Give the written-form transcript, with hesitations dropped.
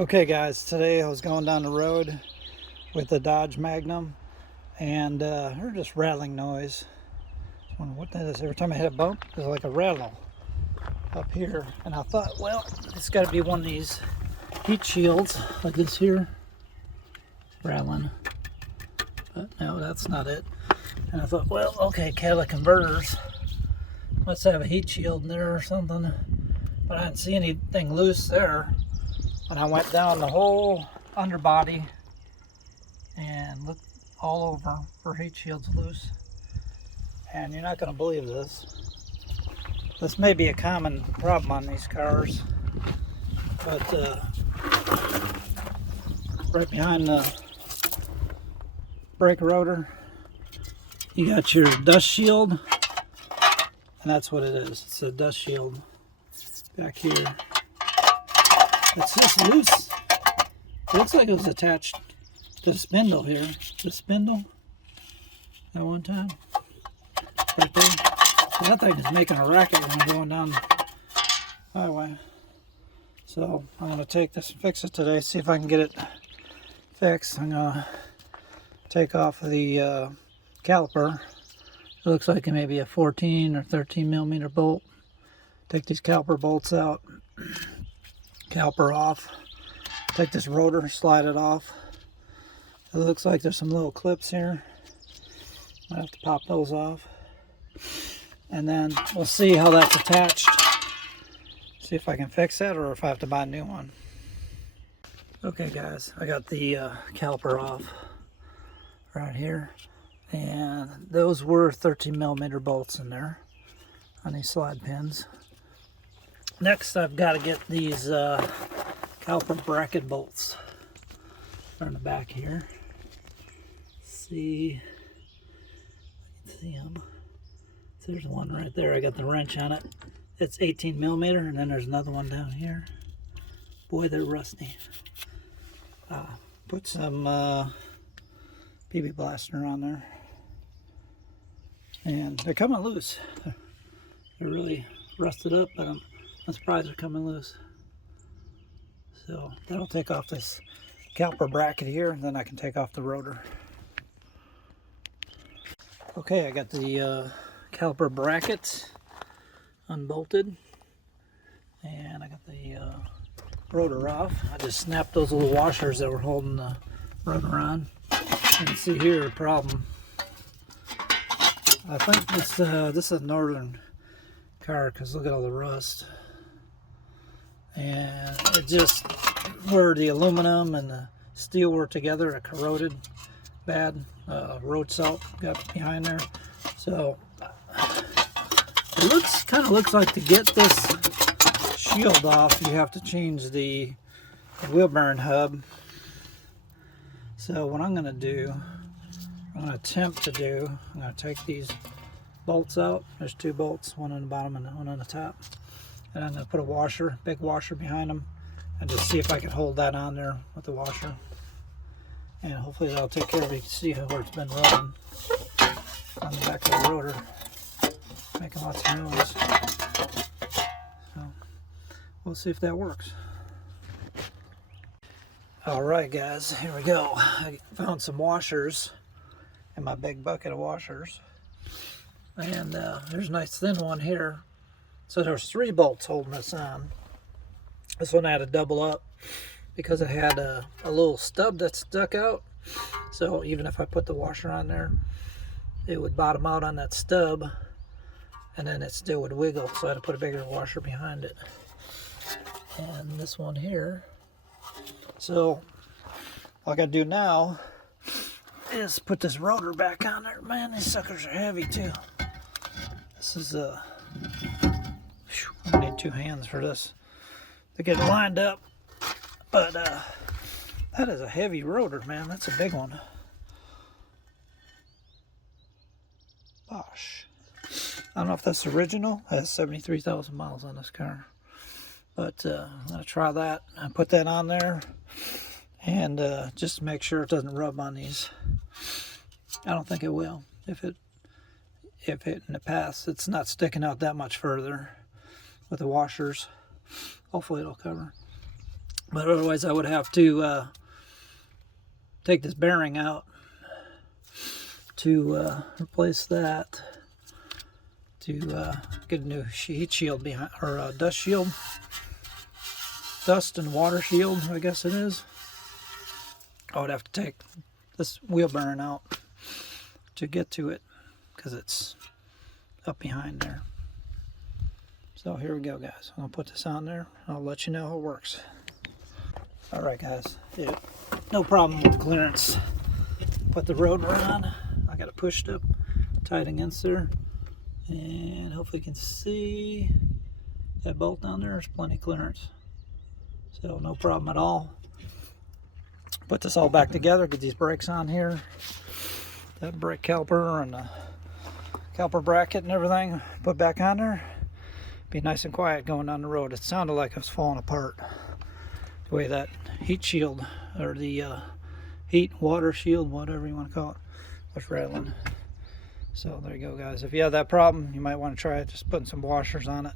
Okay guys, today I was going down the road with the Dodge Magnum and I heard this rattling noise. What that is, every time I hit a bump, there's like a rattle up here. And I thought, well, it's got to be one of these heat shields like this here, rattling. But no, that's not it. And I thought, well, okay, catalytic converters must have a heat shield in there or something. But I didn't see anything loose there. When I went down the whole underbody and looked all over for heat shields loose, and you're not going to believe this. This may be a common problem on these cars, but right behind the brake rotor, you got your dust shield, and that's what it is. It's a dust shield back here. It's just loose. It looks like it was attached to the spindle here. The spindle at one time. Right there. So that thing is making a racket when I'm going down the highway. So I'm going to take this and fix it today. See if I can get it fixed. I'm going to take off the caliper. It looks like it may be a 14 or 13 millimeter bolt. Take these caliper bolts out. Caliper off. Take this rotor, slide it off. It looks like there's some little clips here. Might have to pop those off. And then we'll see how that's attached. See if I can fix that or if I have to buy a new one. Okay guys, I got the caliper off right here. And those were 13 millimeter bolts in there on these slide pins. Next, I've got to get these caliper bracket bolts. They're in the back here. See them. So there's one right there. I got the wrench on it. It's 18 millimeter, and then there's another one down here. Boy, they're rusty. Put some PB Blaster on there, and they're coming loose. They're really rusted up, but I'm surprised they're coming loose. So that'll take off this caliper bracket here, and then I can take off the rotor. Okay, I got the caliper bracket unbolted, and I got the rotor off. I just snapped those little washers that were holding the rotor on. You can see here the problem. I think this is a northern car, because look at all the rust. And it just, where the aluminum and the steel were together, it corroded bad. Road salt got behind there. So it kind of looks like to get this shield off, you have to change the wheel bearing hub. So what I'm going to do, I'm going to attempt to do, I'm going to take these bolts out. There's two bolts, one on the bottom and one on the top. And I'm going to put a washer, big washer behind them, and just see if I can hold that on there with the washer. And hopefully that'll take care of it. You can see where it's been running on the back of the rotor, making lots of noise. So we'll see if that works. Alright guys, here we go. I found some washers in my big bucket of washers. And there's a nice thin one here. So there's 3 bolts holding this on. This one I had to double up because it had a little stub that stuck out. So even if I put the washer on there, it would bottom out on that stub, and then it still would wiggle. So I had to put a bigger washer behind it. And this one here. So all I gotta do now is put this rotor back on there. Man, these suckers are heavy too. This is I need 2 hands for this to get it lined up. But that is a heavy rotor, man. That's a big one. Gosh. I don't know if that's original. It has 73,000 miles on this car. But I'm going to try that and put that on there. And just to make sure it doesn't rub on these. I don't think it will. If it in the past, it's not sticking out that much further with the washers. Hopefully it'll cover. But otherwise I would have to take this bearing out to replace that, to get a new heat shield behind, or dust shield, dust and water shield, I guess it is. I would have to take this wheel bearing out to get to it because it's up behind there. So here we go, guys. I'm gonna put this on there. I'll let you know how it works. All right, guys. Yeah, no problem with clearance. Put the road on. I got it pushed up tight against there, and hopefully you can see that bolt down there. There's plenty of clearance, so no problem at all. Put this all back together. Get these brakes on here. That brake caliper and the caliper bracket and everything put back on there. Be nice and quiet going down the road. It sounded like it was falling apart. The way that heat shield, or the heat water shield, whatever you want to call it, was rattling. So there you go, guys. If you have that problem, you might want to try it, just putting some washers on it.